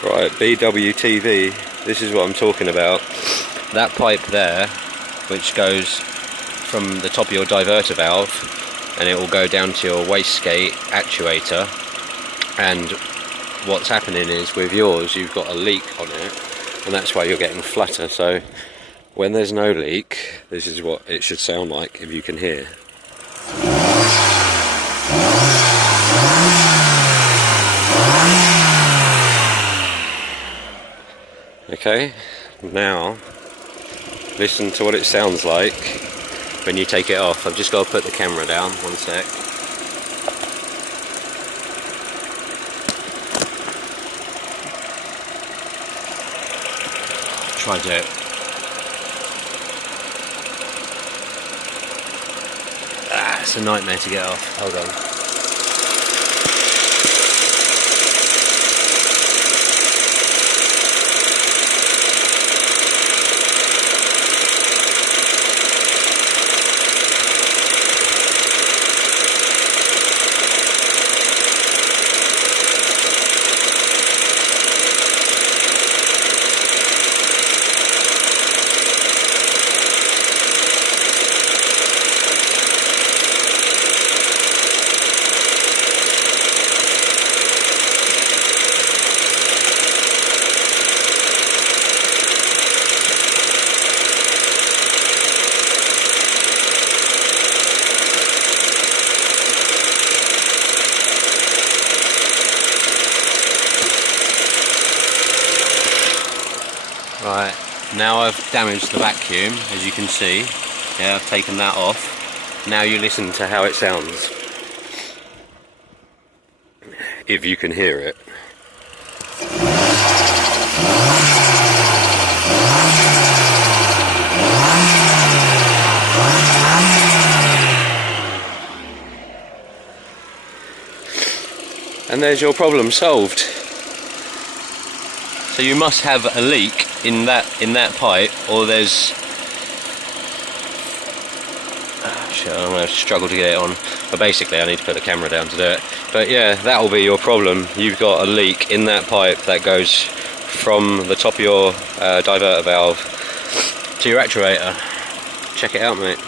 Right, BWTV, this is what I'm talking about. That pipe there, which goes from the top of your diverter valve, and it will go down to your wastegate actuator, and what's happening is with yours you've got a leak on it, and that's why you're getting flutter. So when there's no leak, this is what it should sound like, if you can hear. Okay, now listen to what it sounds like when you take it off. I've just got to put the camera down, one sec. Try to do it. It's a nightmare to get off. Hold on. Right, now I've damaged the vacuum, as you can see. Yeah, I've taken that off. Now you listen to how it sounds, if you can hear it. And there's your problem solved. So you must have a leak in that pipe, or there's shit, I'm going to struggle to get it on, but basically I need to put the camera down to do it. But yeah, that will be your problem. You've got a leak in that pipe that goes from the top of your diverter valve to your actuator. Check it out, mate.